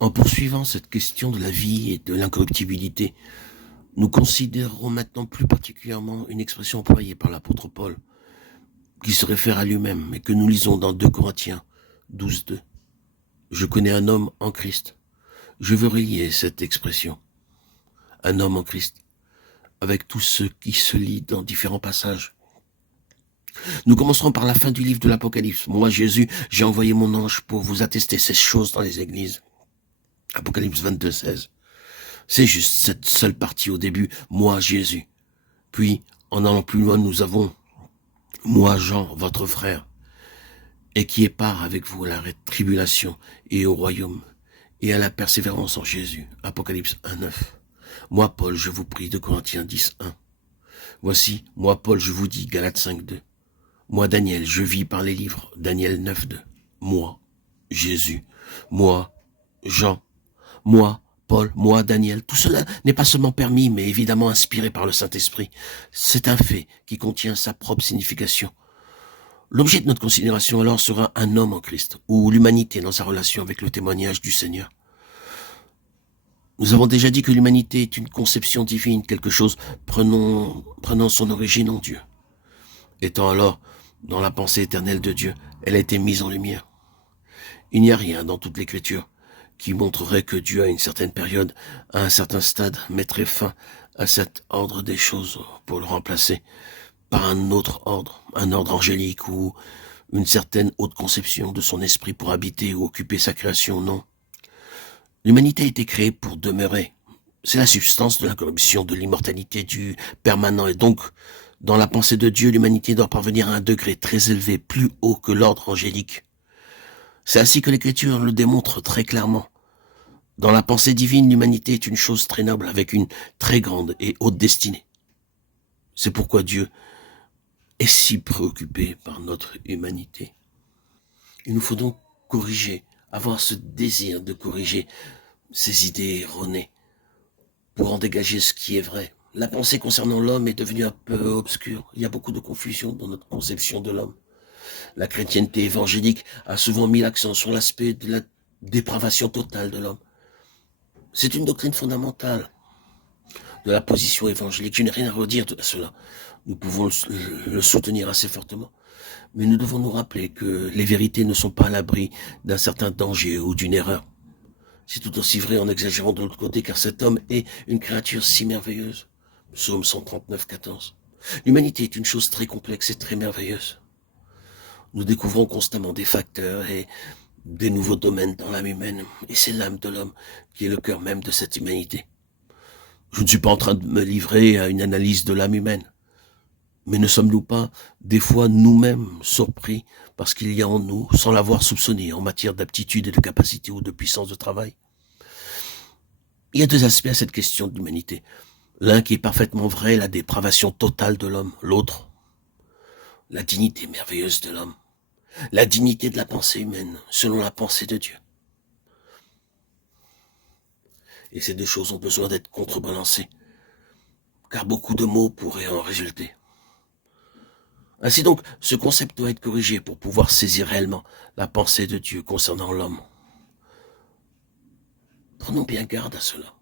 En poursuivant cette question de la vie et de l'incorruptibilité, nous considérerons maintenant plus particulièrement une expression employée par l'apôtre Paul, qui se réfère à lui-même et que nous lisons dans 2 Corinthiens 12:2. Je connais un homme en Christ. Je veux relier cette expression, un homme en Christ, avec tout ce qui se lit dans différents passages. Nous commencerons par la fin du livre de l'Apocalypse. Moi, Jésus, j'ai envoyé mon ange pour vous attester ces choses dans les églises. Apocalypse 22:16. C'est juste cette seule partie au début, moi, Jésus. Puis, en allant plus loin, nous avons moi, Jean, votre frère, et qui est part avec vous à la tribulation et au royaume, et à la persévérance en Jésus. Apocalypse 1:9. Moi, Paul, je vous prie, de Corinthiens 10:1. Voici, moi, Paul, je vous dis, Galates 5:2. Moi, Daniel, je vis par les livres, Daniel 9:2. Moi, Jésus. Moi, Jean. Moi, Paul, moi, Daniel. Tout cela n'est pas seulement permis, mais évidemment inspiré par le Saint-Esprit. C'est un fait qui contient sa propre signification. L'objet de notre considération alors sera un homme en Christ, ou l'humanité dans sa relation avec le témoignage du Seigneur. Nous avons déjà dit que l'humanité est une conception divine, quelque chose prenant son origine en Dieu. Étant alors dans la pensée éternelle de Dieu, elle a été mise en lumière. Il n'y a rien dans toute l'Écriture qui montrerait que Dieu, à une certaine période, à un certain stade, mettrait fin à cet ordre des choses pour le remplacer par un autre ordre, un ordre angélique ou une certaine haute conception de son esprit pour habiter ou occuper sa création, non. L'humanité a été créée pour demeurer. C'est la substance de la corruption, de l'immortalité, du permanent, et donc, dans la pensée de Dieu, l'humanité doit parvenir à un degré très élevé, plus haut que l'ordre angélique. C'est ainsi que l'Écriture le démontre très clairement. Dans la pensée divine, l'humanité est une chose très noble, avec une très grande et haute destinée. C'est pourquoi Dieu est si préoccupé par notre humanité. Il nous faut donc corriger, avoir ce désir de corriger ces idées erronées pour en dégager ce qui est vrai. La pensée concernant l'homme est devenue un peu obscure. Il y a beaucoup de confusion dans notre conception de l'homme. La chrétienté évangélique a souvent mis l'accent sur l'aspect de la dépravation totale de l'homme. C'est une doctrine fondamentale de la position évangélique. Je n'ai rien à redire de cela. Nous pouvons le soutenir assez fortement. Mais nous devons nous rappeler que les vérités ne sont pas à l'abri d'un certain danger ou d'une erreur. C'est tout aussi vrai en exagérant de l'autre côté, car cet homme est une créature si merveilleuse. Psaume 139:14. L'humanité est une chose très complexe et très merveilleuse. Nous découvrons constamment des facteurs et des nouveaux domaines dans l'âme humaine, et c'est l'âme de l'homme qui est le cœur même de cette humanité. Je ne suis pas en train de me livrer à une analyse de l'âme humaine, mais ne sommes-nous pas, des fois, nous-mêmes surpris par ce qu'il y a en nous, sans l'avoir soupçonné en matière d'aptitude et de capacité ou de puissance de travail? Il y a deux aspects à cette question de l'humanité. L'un qui est parfaitement vrai, la dépravation totale de l'homme. L'autre, la dignité merveilleuse de l'homme. La dignité de la pensée humaine, selon la pensée de Dieu. Et ces deux choses ont besoin d'être contrebalancées, car beaucoup de maux pourraient en résulter. Ainsi donc, ce concept doit être corrigé pour pouvoir saisir réellement la pensée de Dieu concernant l'homme. Prenons bien garde à cela.